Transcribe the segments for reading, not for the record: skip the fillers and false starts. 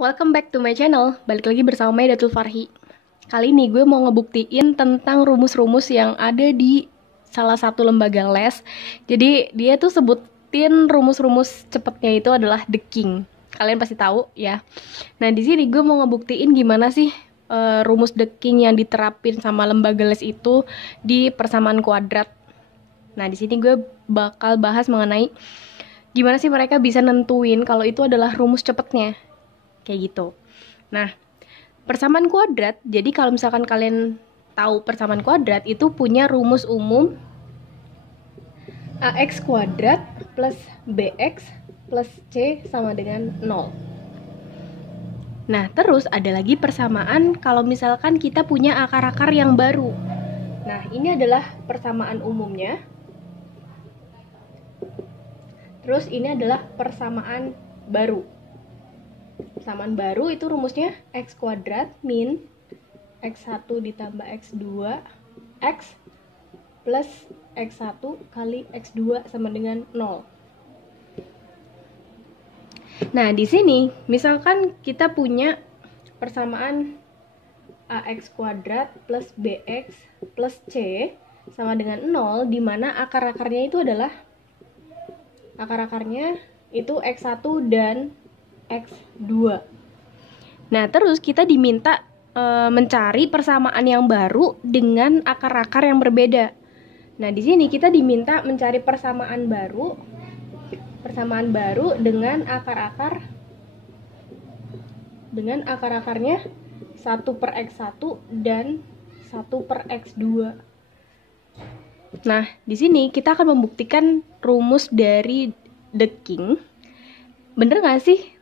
Welcome back to my channel, balik lagi bersama Maidatul Farhi. Kali ini gue mau ngebuktiin tentang rumus-rumus yang ada di salah satu lembaga les. Jadi dia tuh sebutin rumus-rumus cepetnya itu adalah the king. Kalian pasti tahu ya. Nah di sini gue mau ngebuktiin gimana sih rumus the king yang diterapin sama lembaga les itu di persamaan kuadrat. Nah di sini gue bakal bahas mengenai gimana sih mereka bisa nentuin kalau itu adalah rumus cepetnya. Kayak gitu. Nah, persamaan kuadrat, jadi kalau misalkan kalian tahu persamaan kuadrat itu punya rumus umum ax kuadrat plus bx plus c sama dengan 0. Nah, terus ada lagi persamaan kalau misalkan kita punya akar-akar yang baru. Nah, ini adalah persamaan umumnya. Terus ini adalah persamaan baru. Persamaan baru itu rumusnya x kuadrat min x1 ditambah x2 x plus x1 kali x2 sama dengan 0. Nah, di sini misalkan kita punya persamaan ax kuadrat plus bx plus c sama dengan 0, di mana akar-akarnya itu adalah itu x1 dan x2. Nah, terus kita diminta mencari persamaan yang baru dengan akar-akar yang berbeda. Nah, di sini kita diminta mencari persamaan baru dengan akar-akarnya 1 per x1 dan 1 per x2. Nah, di sini kita akan membuktikan rumus dari the king. Bener nggak sih?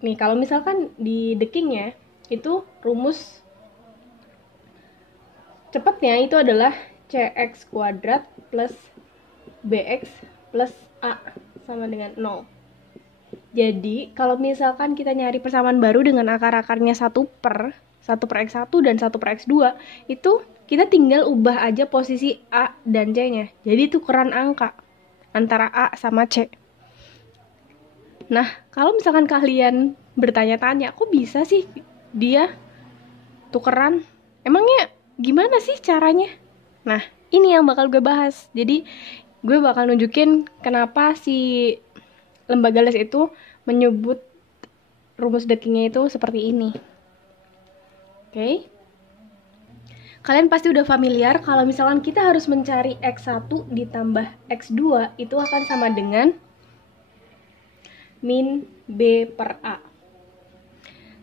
Nih, kalau misalkan di the king-nya itu rumus cepatnya itu adalah cx kuadrat plus bx plus a sama dengan 0. Jadi, kalau misalkan kita nyari persamaan baru dengan akar-akarnya 1 per x1 dan 1 per x2, itu kita tinggal ubah aja posisi a dan c-nya. Jadi tukeran angka antara a sama c. Nah, kalau misalkan kalian bertanya-tanya, kok bisa sih dia tukeran? Emangnya gimana sih caranya? Nah, ini yang bakal gue bahas. Jadi, gue bakal nunjukin kenapa si lembaga les itu menyebut rumus the king-nya itu seperti ini. Oke? Kalian pasti udah familiar kalau misalkan kita harus mencari x1 ditambah x2 itu akan sama dengan min b per a.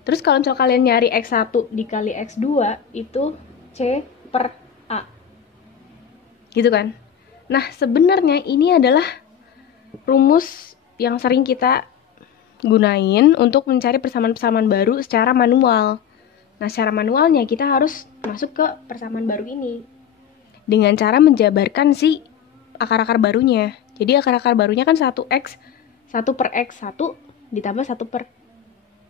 Terus kalau misal kalian nyari x1 dikali x2 itu c per a. Gitu kan? Nah, sebenarnya ini adalah rumus yang sering kita gunain untuk mencari persamaan-persamaan baru secara manual. Nah, secara manualnya kita harus masuk ke persamaan baru ini dengan cara menjabarkan si akar-akar barunya. Jadi akar-akar barunya kan 1x 1 per x1 ditambah 1 per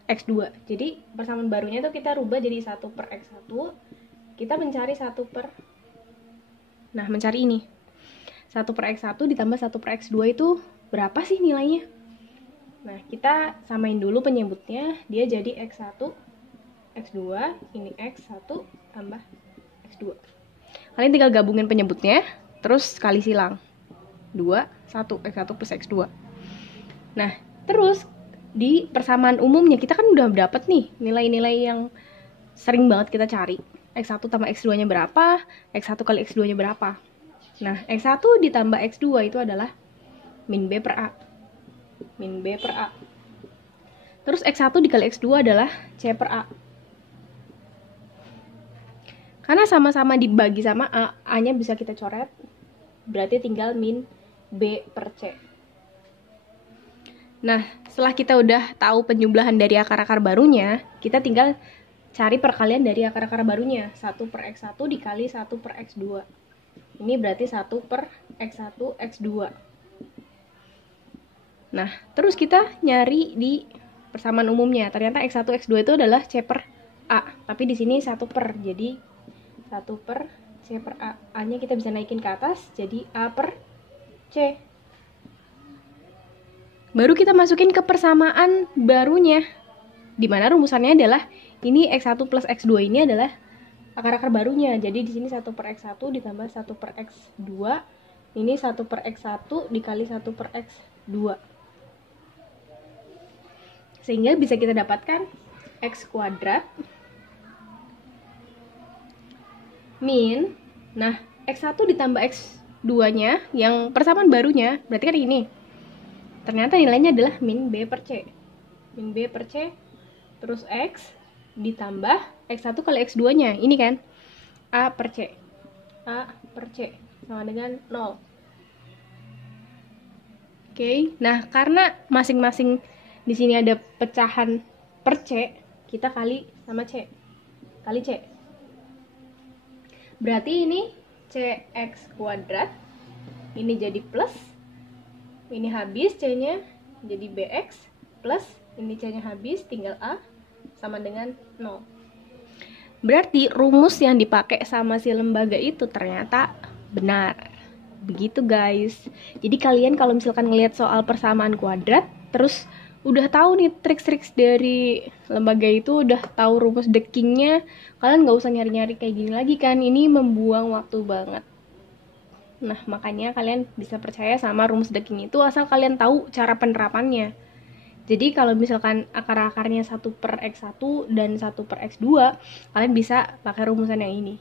x2. Jadi persamaan barunya itu kita rubah jadi 1 per x1. Kita mencari 1 per... Nah, mencari ini. 1 per x1 ditambah 1 per x2 itu berapa sih nilainya? Nah, kita samain dulu penyebutnya. Dia jadi x1, x2, ini x1 tambah x2. Kalian tinggal gabungin penyebutnya, terus kali silang. 2, 1, x1 plus x2. Nah, terus di persamaan umumnya kita kan udah dapat nih nilai-nilai yang sering banget kita cari. X1 tambah X2-nya berapa? X1 kali X2-nya berapa? Nah, X1 ditambah X2 itu adalah min B per A. Min B per A. Terus X1 dikali X2 adalah C per A. Karena sama-sama dibagi sama A, A-nya bisa kita coret. Berarti tinggal min B per C. Nah, setelah kita udah tahu penjumlahan dari akar-akar barunya, kita tinggal cari perkalian dari akar-akar barunya. 1 per x1 dikali 1 per x2. Ini berarti 1 per x1, x2. Nah, terus kita nyari di persamaan umumnya. Ternyata x1, x2 itu adalah c per a. Tapi di sini 1 per. Jadi 1 per c per a. A-nya kita bisa naikin ke atas, jadi a per c. Baru kita masukin ke persamaan barunya. Dimana rumusannya adalah ini X1 plus X2 ini adalah akar-akar barunya. Jadi di sini 1 per X1 ditambah 1 per X2. Ini 1 per X1 dikali 1 per X2. Sehingga bisa kita dapatkan X kuadrat min, nah X1 ditambah X2-nya yang persamaan barunya, berarti kan ini. Ternyata nilainya adalah min B per C. Min B per C, terus X ditambah X1 kali X2-nya. Ini kan, A per C. A per C sama dengan 0. Oke, nah karena masing-masing di sini ada pecahan per C, kita kali sama C. Kali C. Berarti ini CX kuadrat. Ini jadi plus. Ini habis C-nya jadi BX plus ini C-nya habis tinggal A sama dengan 0. Berarti rumus yang dipakai sama si lembaga itu ternyata benar. Begitu guys. Jadi kalian kalau misalkan ngelihat soal persamaan kuadrat terus udah tahu nih trik-trik dari lembaga itu, udah tahu rumus deckingnya, kalian nggak usah nyari-nyari kayak gini lagi kan, ini membuang waktu banget. Nah makanya kalian bisa percaya sama rumus decking itu asal kalian tahu cara penerapannya. Jadi kalau misalkan akar-akarnya 1 per X1 dan 1 per X2, kalian bisa pakai rumusan yang ini.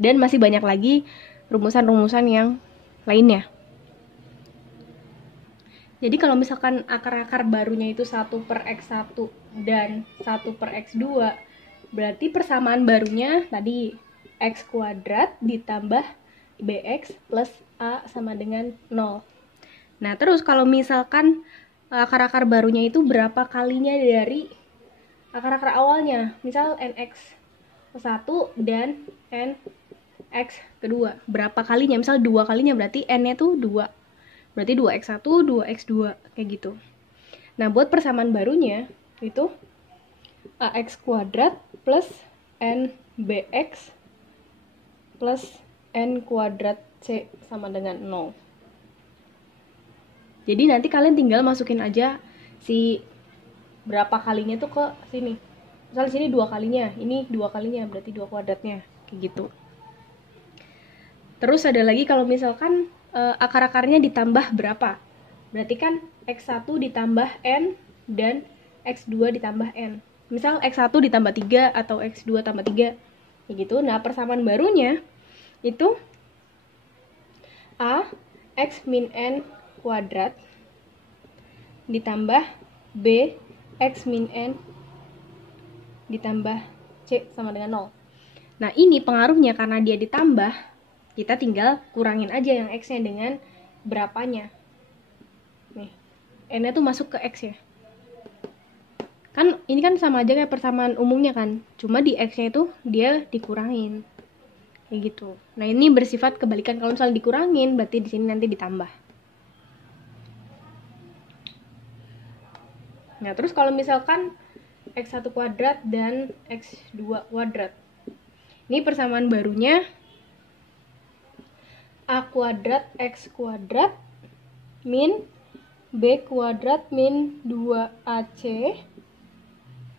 Dan masih banyak lagi rumusan-rumusan yang lainnya. Jadi kalau misalkan akar-akar barunya itu 1 per X1 dan 1 per X2, berarti persamaan barunya tadi X kuadrat ditambah BX plus A sama dengan 0. Nah terus kalau misalkan akar-akar barunya itu berapa kalinya dari akar-akar awalnya, misal NX1 dan NX kedua, berapa kalinya, misal 2 kalinya berarti N-nya tuh 2. Berarti 2x1, 2x2, kayak gitu. Nah, buat persamaan barunya, itu ax kuadrat plus nbx plus n kuadrat c sama dengan 0. Jadi nanti kalian tinggal masukin aja si berapa kalinya tuh ke sini. Misal sini 2 kalinya, ini 2 kalinya, berarti 2 kuadratnya, kayak gitu. Terus ada lagi kalau misalkan akar-akarnya ditambah berapa? Berarti kan X1 ditambah N dan X2 ditambah N. Misal X1 ditambah 3 atau X2 tambah 3. Kayak gitu. Nah, persamaan barunya itu A X min N kuadrat ditambah B X min N ditambah C sama dengan 0. Nah, ini pengaruhnya karena dia ditambah, kita tinggal kurangin aja yang X-nya dengan berapanya. Nih, N-nya tuh masuk ke X ya. Kan ini kan sama aja kayak persamaan umumnya kan. Cuma di X-nya itu dia dikurangin. Kayak gitu. Nah, ini bersifat kebalikan. Kalau misalnya dikurangin, berarti di sini nanti ditambah. Nah, terus kalau misalkan X1 kuadrat dan X2 kuadrat. Ini persamaan barunya A kuadrat X kuadrat min B kuadrat min 2AC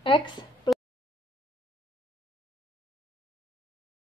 X